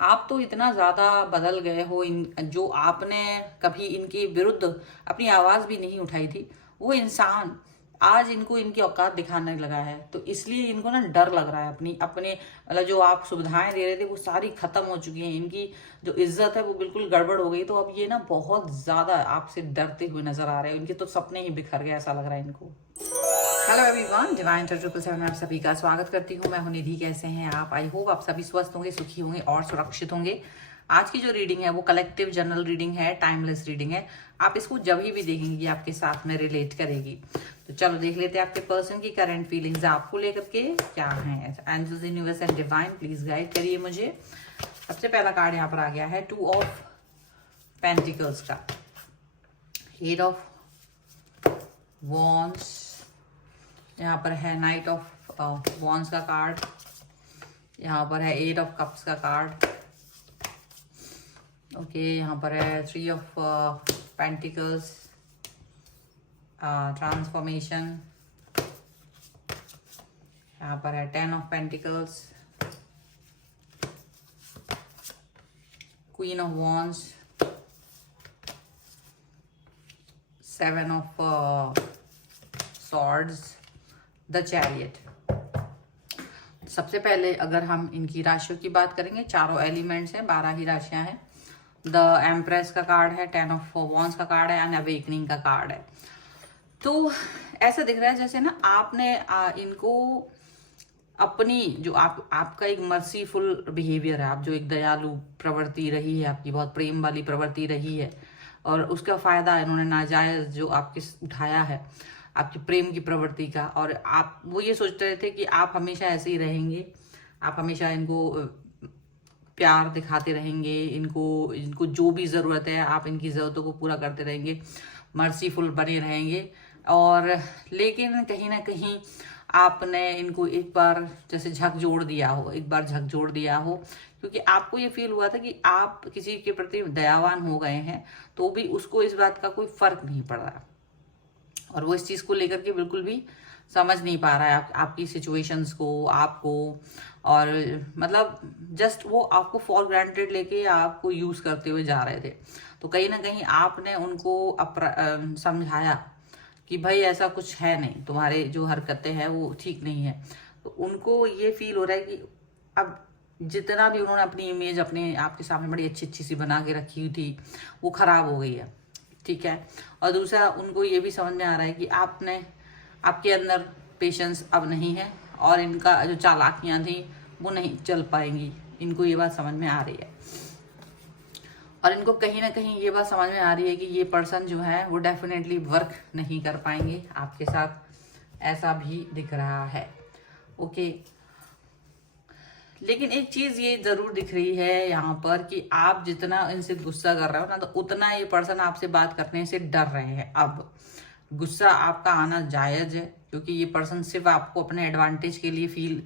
आप तो इतना ज्यादा बदल गए हो, इन जो आपने कभी इनके विरुद्ध अपनी आवाज भी नहीं उठाई थी, वो इंसान आज इनको इनकी औकात दिखाने लगा है। तो इसलिए इनको ना डर लग रहा है। अपनी अपने मतलब जो आप सुविधाएं दे रहे थे वो सारी खत्म हो चुकी हैं, इनकी जो इज्जत है वो बिल्कुल गड़बड़ हो गई। तो अब ये ना बहुत ज्यादा आपसे डरते हुए नजर आ रहे हैं, इनके तो सपने ही बिखर गए ऐसा लग रहा है इनको। हेलो एवरीवन, डिवाइन 777 में आप सभी का स्वागत करती हूँ। मैं हूं निधि। कैसे हैं आप? आई होप आप सभी स्वस्थ होंगे, सुखी होंगे और सुरक्षित होंगे। आज की जो रीडिंग है वो कलेक्टिव जनरल रीडिंग है, टाइमलेस रीडिंग है। आप इसको जब भी देखेंगे आपके साथ में रिलेट करेगी। तो चलो देख लेते हैं आपके पर्सन की करंट फीलिंग्स आपको लेकर के क्या है। Angels, universe and divine please guide करिए मुझे। सबसे पहला कार्ड यहाँ पर आ गया है 2 ऑफ पेंटिकल्स का, 8 ऑफ वॉन्ड्स, यहाँ पर है नाइट ऑफ वॉन्ड्स का कार्ड, यहाँ पर है 8 ऑफ कप्स का कार्ड। ओके, यहाँ पर है 3 ऑफ पेंटिकल्स, ट्रांसफॉर्मेशन। यहाँ पर है 10 of pentacles, queen of wands, 7 of swords, the chariot. सबसे पहले अगर हम इनकी राशियों की बात करेंगे, चारों एलिमेंट्स हैं, 12 ही राशियां हैं। द एम्प्रेस का कार्ड है, 10 ऑफ वॉन्ड्स का कार्ड है एंड अवेकनिंग का कार्ड है। तो ऐसा दिख रहा है जैसे ना आपने इनको अपनी जो आपका एक मर्सीफुल बिहेवियर है, आप जो एक दयालु प्रवृत्ति रही है आपकी, बहुत प्रेम वाली प्रवृत्ति रही है, और उसका फायदा इन्होंने नाजायज जो आपके उठाया है आपकी प्रेम की प्रवृत्ति का। और आप वो ये सोच रहे थे कि आप हमेशा ऐसे ही रहेंगे, आप हमेशा इनको प्यार दिखाते रहेंगे, इनको इनको जो भी ज़रूरत है आप इनकी ज़रूरतों को पूरा करते रहेंगे, मर्सीफुल बने रहेंगे। और लेकिन कहीं ना कहीं आपने इनको एक बार जैसे झकझोर दिया हो, एक बार झकझोर दिया हो, क्योंकि आपको ये फील हुआ था कि आप किसी के प्रति दयावान हो गए हैं, तो भी उसको इस बात का कोई फर्क नहीं पड़ रहा, और वो इस चीज़ को लेकर के बिल्कुल भी समझ नहीं पा रहा है आपकी सिचुएशंस को, आपको। और मतलब जस्ट वो आपको फॉर ग्रांटेड लेके आपको यूज करते हुए जा रहे थे। तो कहीं ना कहीं आपने उनको समझाया कि भाई ऐसा कुछ है नहीं, तुम्हारे जो हरकतें हैं वो ठीक नहीं है। तो उनको ये फील हो रहा है कि अब जितना भी उन्होंने अपनी इमेज अपने आपके सामने बड़ी अच्छी अच्छी सी बना के रखी हुई थी वो खराब हो गई है, ठीक है। और दूसरा उनको ये भी समझ में आ रहा है कि आपके अंदर पेशेंस अब नहीं है, और इनका जो चालाकियां थी वो नहीं चल पाएंगी। इनको ये बात समझ में आ रही है, और इनको कहीं ना कहीं ये बात समझ में आ रही है कि ये पर्सन जो है वो डेफिनेटली वर्क नहीं कर पाएंगे आपके साथ, ऐसा भी दिख रहा है। ओके, लेकिन एक चीज ये जरूर दिख रही है यहाँ पर कि आप जितना इनसे गुस्सा कर रहे हो ना, तो उतना ये पर्सन आपसे बात करने से डर रहे हैं। अब गुस्सा आपका आना जायज है, क्योंकि ये पर्सन सिर्फ आपको अपने एडवांटेज के लिए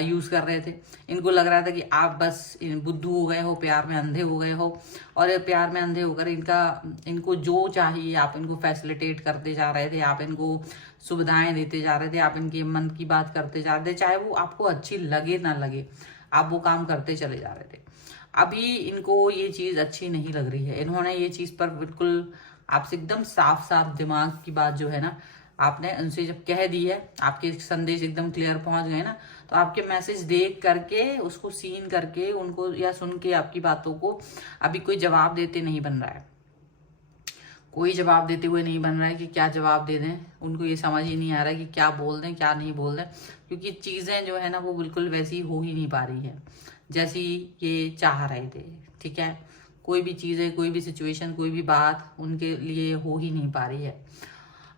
यूज कर रहे थे। इनको लग रहा था कि आप बस बुद्धू हो गए हो, प्यार में अंधे हो गए हो, और ये प्यार में अंधे होकर इनको जो चाहिए आप इनको फैसिलिटेट करते जा रहे थे, आप इनको सुविधाएं देते जा रहे थे, आप इनके मन की बात करते जा रहे थे, चाहे वो आपको अच्छी लगे ना लगे, आप वो काम करते चले जा रहे थे। अभी इनको ये चीज अच्छी नहीं लग रही है। इन्होंने ये चीज पर बिल्कुल आपसे एकदम साफ साफ दिमाग की बात जो है ना, आपने उनसे जब कह दी है, आपके संदेश एकदम क्लियर पहुंच गए ना, तो आपके मैसेज देख करके उसको सीन करके उनको या सुन के आपकी बातों को अभी कोई जवाब देते नहीं बन रहा है, कोई जवाब देते हुए नहीं बन रहा है कि क्या जवाब दे दें। उनको ये समझ ही नहीं आ रहा है कि क्या बोल दें क्या नहीं बोल दें, क्योंकि चीजें जो है ना वो बिल्कुल वैसी हो ही नहीं पा रही है जैसी ये चाह रहे थे, ठीक है। कोई भी चीज़ है, कोई भी सिचुएशन, कोई भी बात उनके लिए हो ही नहीं पा रही है।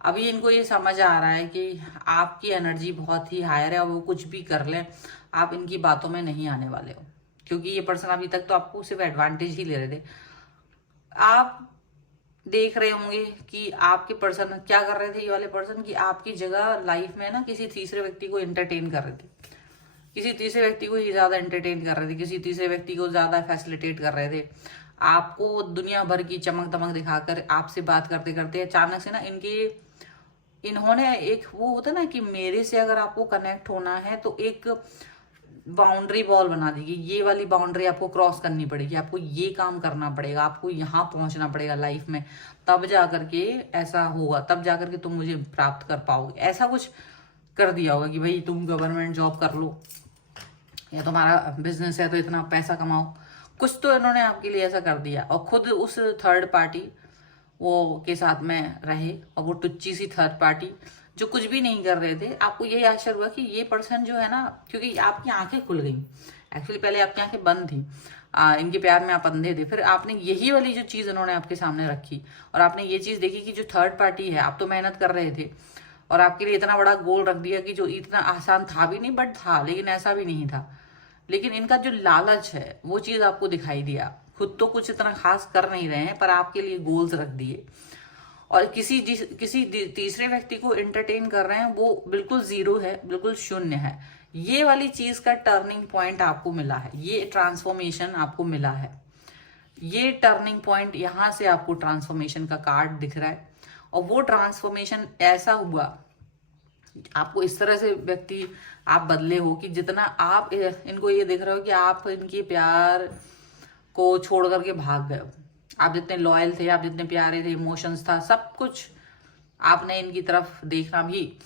अभी इनको ये समझ आ रहा है कि आपकी एनर्जी बहुत ही हायर है, और वो कुछ भी कर लें आप इनकी बातों में नहीं आने वाले हो, क्योंकि ये पर्सन अभी तक तो आपको सिर्फ एडवांटेज ही ले रहे थे। आप देख रहे होंगे कि आपके पर्सन क्या कर रहे थे, ये वाले पर्सन की आपकी जगह लाइफ में ना किसी तीसरे व्यक्ति को एंटरटेन कर रहे थे, किसी तीसरे व्यक्ति को ही ज्यादा एंटरटेन कर रहे थे, किसी तीसरे व्यक्ति को ज्यादा फैसिलिटेट कर रहे थे। आपको दुनिया भर की चमक दमक दिखाकर आपसे बात करते करते अचानक से ना इन्होंने एक वो होता ना कि मेरे से अगर आपको कनेक्ट होना है तो एक बाउंड्री वॉल बना देगी, ये वाली बाउंड्री आपको क्रॉस करनी पड़ेगी, आपको ये काम करना पड़ेगा, आपको यहाँ पहुंचना पड़ेगा लाइफ में, तब जा करके ऐसा होगा, तब जा करके तुम मुझे प्राप्त कर पाओगे। ऐसा कुछ कर दिया होगा कि भाई तुम गवर्नमेंट जॉब कर लो, या तुम्हारा बिजनेस है तो इतना पैसा कमाओ, कुछ तो इन्होंने आपके लिए ऐसा कर दिया। और खुद उस थर्ड पार्टी वो के साथ में रहे, और वो टुच्ची सी थर्ड पार्टी जो कुछ भी नहीं कर रहे थे, आपको यही आश्चर्य हुआ कि ये पर्सन जो है ना, क्योंकि आपकी आंखें खुल गई। एक्चुअली पहले आपकी आंखें बंद थी, इनके प्यार में आप अंधे थे, फिर आपने यही वाली जो चीज़ इन्होंने आपके सामने रखी और आपने ये चीज़ देखी कि जो थर्ड पार्टी है, आप तो मेहनत कर रहे थे और आपके लिए इतना बड़ा गोल रख दिया कि जो इतना आसान था भी नहीं, बट था, लेकिन ऐसा भी नहीं था। लेकिन इनका जो लालच है वो चीज़ आपको दिखाई दिया। खुद तो कुछ इतना खास कर नहीं रहे हैं, पर आपके लिए गोल्स रख दिए, और किसी तीसरे व्यक्ति को एंटरटेन कर रहे हैं, वो बिल्कुल जीरो है, बिल्कुल शून्य है। ये वाली चीज का टर्निंग पॉइंट आपको मिला है, ये ट्रांसफॉर्मेशन आपको मिला है, ये टर्निंग पॉइंट, यहां से आपको ट्रांसफॉर्मेशन का कार्ड दिख रहा है। और वो ट्रांसफॉर्मेशन ऐसा हुआ, आपको इस तरह से व्यक्ति आप बदले हो कि जितना आप इनको ये देख रहे हो कि आप इनके प्यार को छोड़ करके भाग गए हो। आप जितने लॉयल थे, आप जितने प्यारे थे, इमोशंस था, सब कुछ आपने इनकी तरफ देखना भी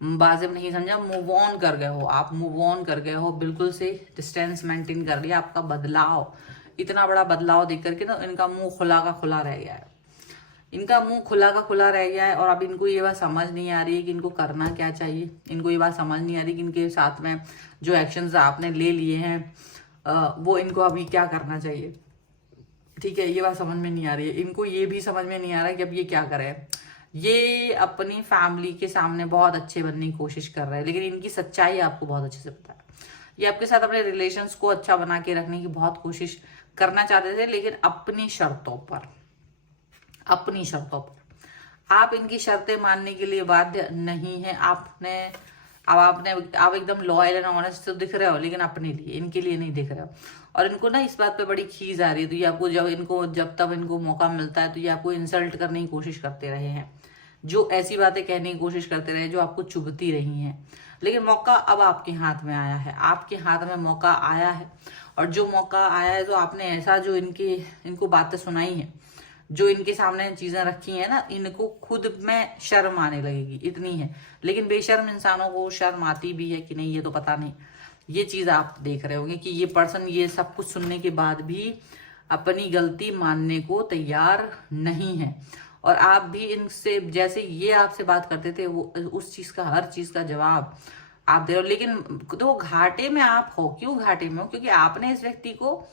वाजिब नहीं समझा, मूव ऑन कर गए हो, आप मूव ऑन कर गए हो, बिल्कुल से डिस्टेंस मेंटेन कर लिया। आपका बदलाव, इतना बड़ा बदलाव देख करके ना इनका मुंह खुला का खुला रह गया है, इनका मुंह खुला का खुला रह गया है। और अब इनको ये बात समझ नहीं आ रही है कि इनको करना क्या चाहिए, इनको ये बात समझ नहीं आ रही कि इनके साथ में जो एक्शंस आपने ले लिए हैं वो इनको अभी क्या करना चाहिए। ठीक है, ये बात समझ में नहीं आ रही है इनको, ये भी समझ में नहीं आ रहा है कि अब ये क्या करे। ये अपनी फैमिली के सामने बहुत अच्छे बनने की कोशिश कर रहे हैं, लेकिन इनकी सच्चाई आपको बहुत अच्छे से पता है। ये आपके साथ अपने रिलेशंस को अच्छा बना के रखने की बहुत कोशिश करना चाहते थे, लेकिन अपनी शर्तों पर, अपनी शर्तों पर। आप इनकी शर्तें मानने के लिए बाध्य नहीं है। आप एकदम लॉयल एंड ऑनेस्ट तो दिख रहे हो, लेकिन अपने लिए, इनके लिए नहीं दिख रहे हो। और इनको ना इस बात पे बड़ी खीज आ रही है, तो ये आपको जब तब इनको मौका मिलता है तो ये आपको इंसल्ट करने की कोशिश करते रहे हैं, जो ऐसी बातें कहने की कोशिश करते रहे जो आपको चुभती रही हैं। लेकिन मौका अब आपके हाथ में आया है, आपके हाथ में मौका आया है। और जो मौका आया है, तो आपने ऐसा जो इनको बातें सुनाई हैं, जो इनके सामने चीजें रखी हैं ना, इनको खुद में शर्म आने लगेगी, इतनी है। लेकिन बेशर्म इंसानों को शर्म आती भी है कि नहीं, ये तो पता नहीं। ये चीज आप देख रहे होंगे कि ये पर्सन ये सब कुछ सुनने के बाद भी अपनी गलती मानने को तैयार नहीं है। और आप भी इनसे, जैसे ये आपसे बात करते थे, वो उस चीज का, हर चीज का जवाब आप दे रहे हो। लेकिन तो घाटे में आप हो। क्यों घाटे में हो? क्योंकि आपने इस व्यक्ति को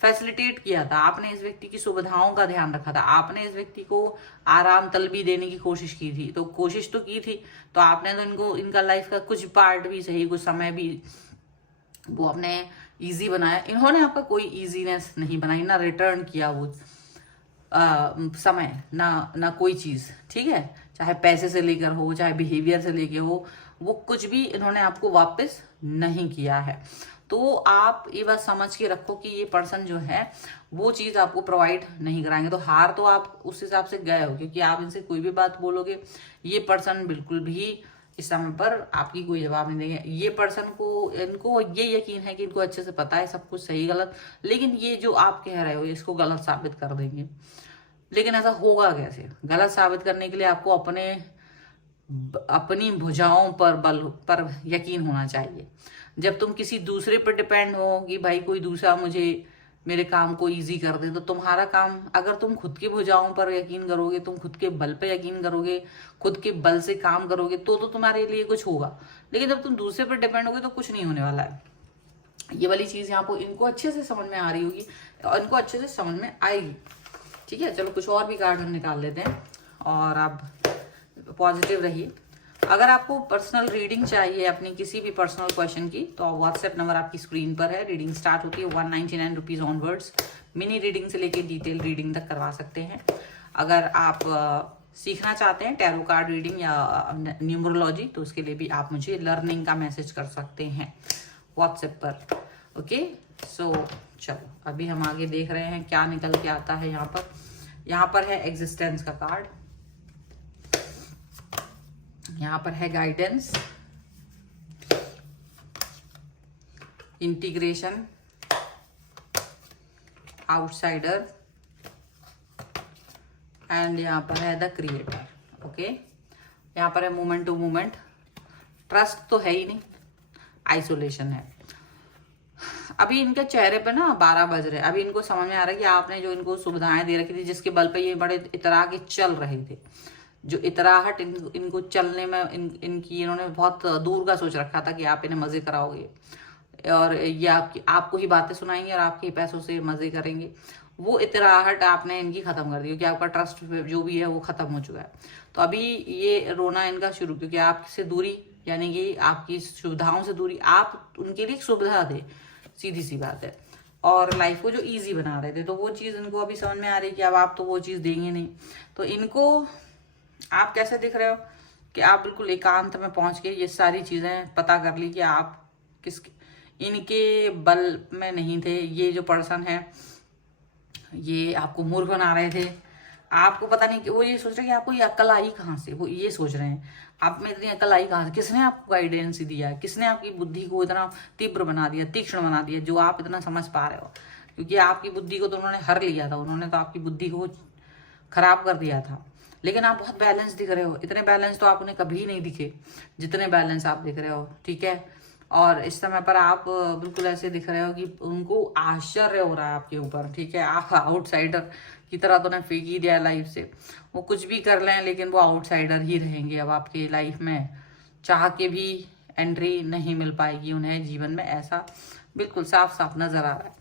फैसिलिटेट किया था, आपने इस व्यक्ति की सुविधाओं का ध्यान रखा था, आपने इस व्यक्ति को आराम तलबी देने की कोशिश की थी। तो कोशिश तो की थी, तो आपने तो इनका लाइफ का कुछ पार्ट भी सही, कुछ समय भी वो आपने इजी बनाया। इन्होंने आपका कोई इजीनेस नहीं बनाई, ना रिटर्न किया वो समय, ना कोई चीज। ठीक है, चाहे पैसे से लेकर हो, चाहे बिहेवियर से लेकर हो, वो कुछ भी इन्होंने आपको वापस नहीं किया है। तो आप ये बात समझ के रखो कि ये पर्सन जो है वो चीज आपको प्रोवाइड नहीं कराएंगे। तो हार तो आप उस हिसाब से गए हो, क्योंकि आप इनसे कोई भी बात बोलोगे, ये पर्सन बिल्कुल भी इस समय पर आपकी कोई जवाब नहीं देंगे। ये पर्सन को, इनको ये यकीन है कि इनको अच्छे से पता है सब कुछ सही गलत, लेकिन ये जो आप कह रहे हो इसको गलत साबित कर देंगे। लेकिन ऐसा होगा कैसे? गलत साबित करने के लिए आपको अपनी भुजाओं पर यकीन होना चाहिए। जब तुम किसी दूसरे पर डिपेंड हो कि भाई कोई दूसरा मेरे काम को इजी कर दे, तो तुम्हारा काम, अगर तुम खुद की भुजाओं पर यकीन करोगे, तुम खुद के बल पे यकीन करोगे, खुद के बल से काम करोगे, तो तुम्हारे लिए कुछ होगा। लेकिन जब तुम दूसरे पर डिपेंड होगे तो कुछ नहीं होने वाला है। ये वाली चीज यहाँ पर इनको अच्छे से समझ में आ रही होगी और इनको अच्छे से समझ में आएगी। ठीक है, चलो कुछ और भी कार्ड हम निकाल लेते हैं और आप पॉजिटिव रहिए। अगर आपको पर्सनल रीडिंग चाहिए अपनी किसी भी पर्सनल क्वेश्चन की, तो व्हाट्सएप नंबर आपकी स्क्रीन पर है। रीडिंग स्टार्ट होती है 199 रुपीज ऑनवर्ड्स। मिनी रीडिंग से लेके डिटेल रीडिंग तक करवा सकते हैं। अगर आप सीखना चाहते हैं टैरो कार्ड रीडिंग या न्यूमरोलॉजी, तो उसके लिए भी आप मुझे लर्निंग का मैसेज कर सकते हैं व्हाट्सएप पर। ओके, सो चलो अभी हम आगे देख रहे हैं क्या निकल के आता है। यहाँ पर है एग्जिस्टेंस का कार्ड, यहाँ पर है गाइडेंस, इंटीग्रेशन, आउटसाइडर, एंड यहाँ पर है द क्रिएटर। ओके, यहाँ पर है मोमेंट टू मोमेंट, ट्रस्ट तो है ही नहीं, आइसोलेशन है। अभी इनके चेहरे पे ना 12 बज रहे, अभी इनको समझ में आ रहा है कि आपने जो इनको सुविधाएं दे रखी थी, जिसके बल पे ये बड़े इतरा के चल रहे थे, जो इतराहट इनको चलने में इनकी इन्होंने बहुत दूर का सोच रखा था कि आप इन्हें मजे कराओगे और ये आपको ही बातें सुनाएंगे और आपके पैसों से मजे करेंगे, वो इतराहट आपने इनकी खत्म कर दी, क्योंकि आपका ट्रस्ट जो भी है वो खत्म हो चुका है। तो अभी ये रोना इनका शुरू, क्योंकि आपसे दूरी यानी कि आपकी सुविधाओं से दूरी, आप उनके लिए सुविधा थे, सीधी सी बात है, और लाइफ को जो इजी बना रहे थे, तो वो चीज़ इनको अभी समझ में आ रही है कि अब आप तो वो चीज़ देंगे नहीं। तो इनको आप कैसे दिख रहे हो कि आप बिल्कुल एकांत में पहुंच के ये सारी चीज़ें पता कर ली कि आप किस इनके बल में नहीं थे। ये जो पर्सन है ये आपको मूर्ख बना रहे थे, आपको पता नहीं कि वो ये सोच रहे हैं कि आपको ये अक्ल आई कहाँ से, वो ये सोच रहे हैं आप में इतनी अक्ल आई कहाँ से, किसने आपको गाइडेंस दिया है, किसने आपकी बुद्धि को इतना तीव्र बना दिया, तीक्ष्ण बना दिया, जो आप इतना समझ पा रहे हो। क्योंकि आपकी बुद्धि को तो उन्होंने हर लिया था, उन्होंने तो आपकी बुद्धि को खराब कर दिया था, लेकिन आप बहुत बैलेंस दिख रहे हो। इतने बैलेंस तो आप उन्हें कभी नहीं दिखे जितने बैलेंस आप दिख रहे हो, ठीक है। और इस समय पर आप बिल्कुल ऐसे दिख रहे हो कि उनको आश्चर्य हो रहा है आपके ऊपर, ठीक है। आप आउटसाइडर की तरह तो उन्हें फेंक ही दिया लाइफ से, वो कुछ भी कर लें लेकिन वो आउटसाइडर ही रहेंगे अब आपके लाइफ में, चाह के भी एंट्री नहीं मिल पाएगी उन्हें जीवन में, ऐसा बिल्कुल साफ साफ नजर आ रहा है।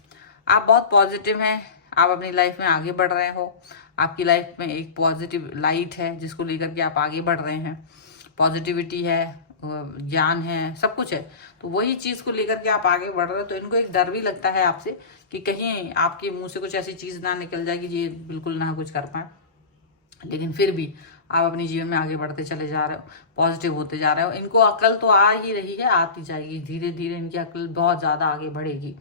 आप बहुत पॉजिटिव हैं, आप अपनी लाइफ में आगे बढ़ रहे हो, आपकी लाइफ में एक पॉजिटिव लाइट है जिसको लेकर के आप आगे बढ़ रहे हैं, पॉजिटिविटी है, ज्ञान है, सब कुछ है। तो वही चीज को लेकर के आप आगे बढ़ रहे हो। तो इनको एक डर भी लगता है आपसे कि कहीं आपके मुंह से कुछ ऐसी चीज ना निकल जाए कि ये बिल्कुल ना कुछ कर पाए, लेकिन फिर भी आप अपने जीवन में आगे बढ़ते चले जा रहे हो, पॉजिटिव होते जा रहे हो। इनको अकल तो आ ही रही है, आती जाएगी, धीरे धीरे इनकी अकल बहुत ज्यादा आगे बढ़ेगी,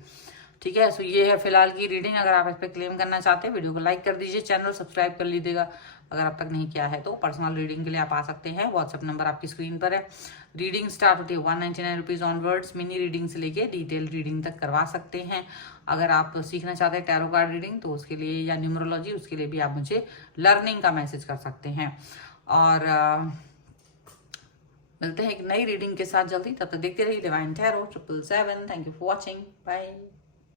ठीक है। सो ये है फिलहाल की रीडिंग। अगर आप इस पर क्लेम करना चाहते हैं वीडियो को लाइक कर दीजिए, चैनल सब्सक्राइब कर लीजिएगा अगर अब तक नहीं किया है तो। पर्सनल रीडिंग के लिए आप आ सकते हैं, व्हाट्सएप नंबर आपकी स्क्रीन पर है। रीडिंग स्टार्ट होती है 199 रुपीज ऑनवर्ड्स, मिनी रीडिंग से लेके डिटेल रीडिंग तक करवा सकते हैं। अगर आप सीखना चाहते हैं टैरो कार्ड रीडिंग तो उसके लिए, या न्यूमरोलॉजी, उसके लिए भी आप मुझे लर्निंग का मैसेज कर सकते हैं। और मिलते हैं एक नई रीडिंग के साथ जल्दी, तब तक देखते रहिए divine tarot 777। Thank you for watching, bye.